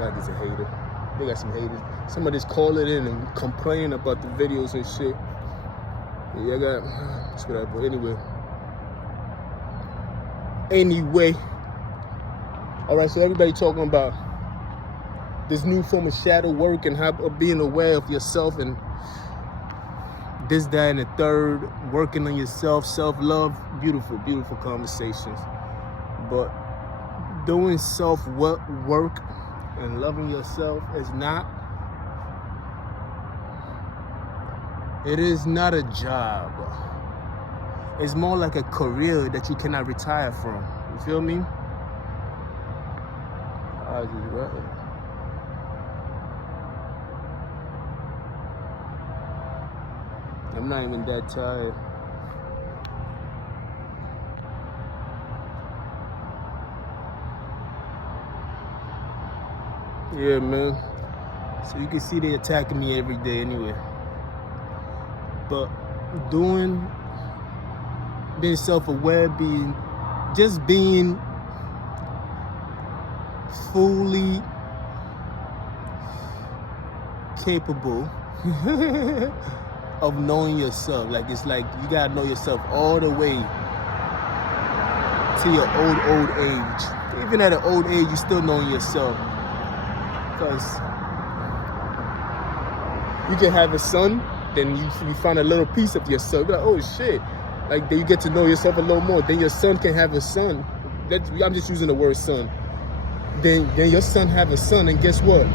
God is a hater. They got some haters. Somebody's calling in and complaining about the videos and shit. Yeah, I got, it's whatever. Anyway. All right, so everybody talking about this new form of shadow work and how being aware of yourself and this, that, and the third, working on yourself, self-love, beautiful, beautiful conversations. But doing self-work and loving yourself is not a job. It's more like a career that you cannot retire from. You feel me? I'm not even that tired. Yeah, man. So you can see they attacking me every day anyway. But being self-aware, being fully capable of knowing yourself. Like, it's like you gotta know yourself all the way to your old age. Even at an old age, you still knowing yourself. Because you can have a son, then you find a little piece of yourself. You're like, oh shit. Like, then you get to know yourself a little more. Then your son can have a son. I'm just using the word son. Then your son have a son, and guess what?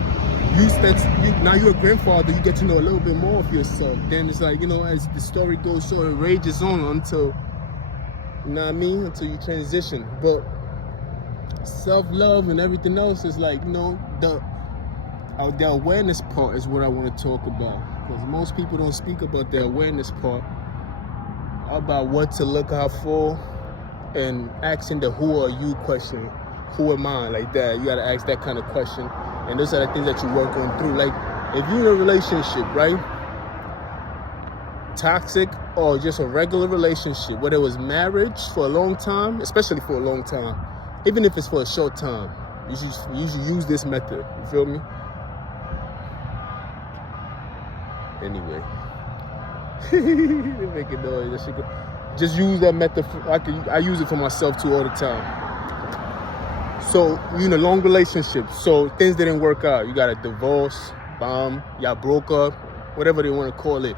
Now you're a grandfather, you get to know a little bit more of yourself. Then it's like, as the story goes, so it rages on until, until you transition. But self-love and everything else is like, the awareness part is what I want to talk about. Because most people don't speak about the awareness part, about what to look out for, and asking the who are you question. Who am I? Like that. You got to ask that kind of question. And those are the things that you work on through. Like, if you're in a relationship, right? Toxic or just a regular relationship, whether it was marriage for a long time, especially for a long time, even if it's for a short time, you should use this method. You feel me? Anyway. Making noise. Just use that method. I use it for myself too all the time. So, you're in a long relationship, so things didn't work out. You got a divorce, bomb, y'all broke up, whatever they want to call it.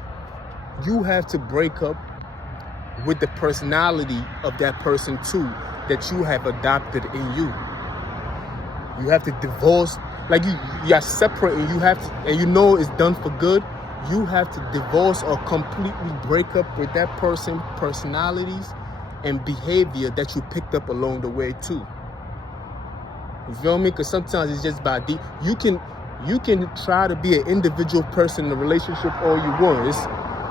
You have to break up with the personality of that person too, that you have adopted in you. You have to divorce, like you are separate, and you have to, and it's done for good. You have to divorce or completely break up with that person, personalities and behavior that you picked up along the way too. You feel me? Because sometimes it's just by you can try to be an individual person in a relationship all you want.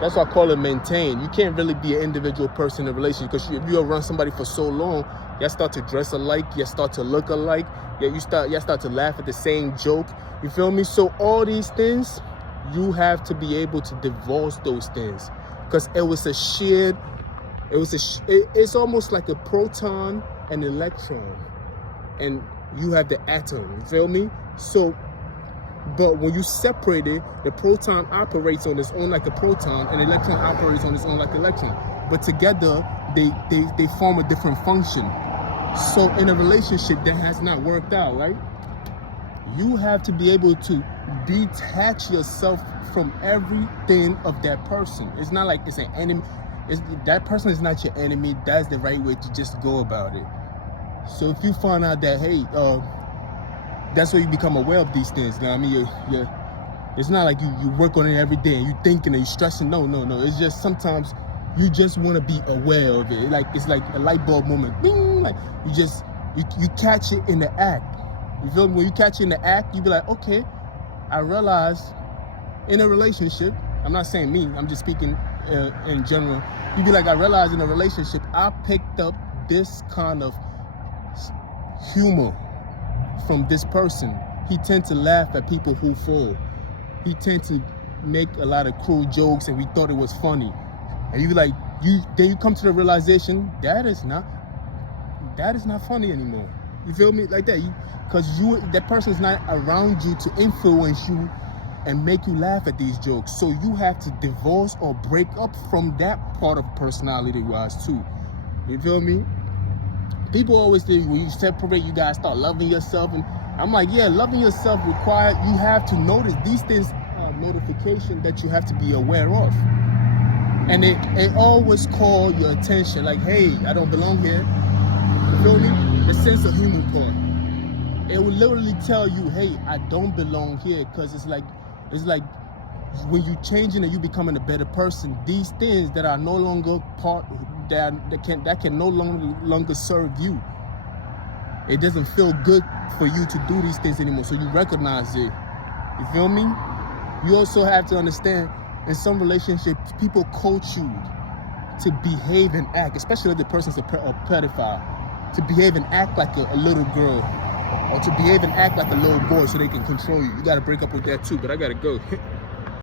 That's why I call it maintain. You can't really be an individual person in a relationship, because if you're around somebody for so long, you start to dress alike, you start to look alike, you start to laugh at the same joke. You feel me? So all these things, you have to be able to divorce those things, because it's almost like a proton and electron, and you have the atom. You feel me? So, but when you separate it, the proton operates on its own like a proton, and the electron operates on its own like an electron. But together, they form a different function. So in a relationship that has not worked out, right? You have to be able to detach yourself from everything of that person. It's not like it's an enemy. That person is not your enemy. That's the right way to just go about it. So if you find out that, hey, that's where you become aware of these things. I mean, it's not like you work on it every day and you thinking and you stressing. No. It's just sometimes you just want to be aware of it. It's like a light bulb moment. Bing! Like you catch it in the act. You feel me? When you catch it in the act, you be like, okay, I realize in a relationship, I'm not saying me, I'm just speaking in general. You be like, I realize in a relationship, I picked up this kind of humor from this person. He tends to laugh at people who fall. He tends to make a lot of cruel jokes, and we thought it was funny. And you be like, then you come to the realization that is not funny anymore. You feel me? Like that. Because that person's not around you to influence you and make you laugh at these jokes. So you have to divorce or break up from that part of personality-wise too. You feel me? People always say when you separate, you gotta start loving yourself. And I'm like, yeah, loving yourself requires you have to notice these things, notification that you have to be aware of. And they always call your attention, like, hey, I don't belong here. You feel me? The sense of humor part. It will literally tell you, hey, I don't belong here, because it's like when you changing and you becoming a better person, these things that are no longer part that can no longer serve you. It doesn't feel good for you to do these things anymore. So you recognize it. You feel me? You also have to understand, in some relationships, people coach you to behave and act, especially if the person's a pedophile, to behave and act like a little girl, or to behave and act like a little boy so they can control you. You got to break up with that too, but I got to go.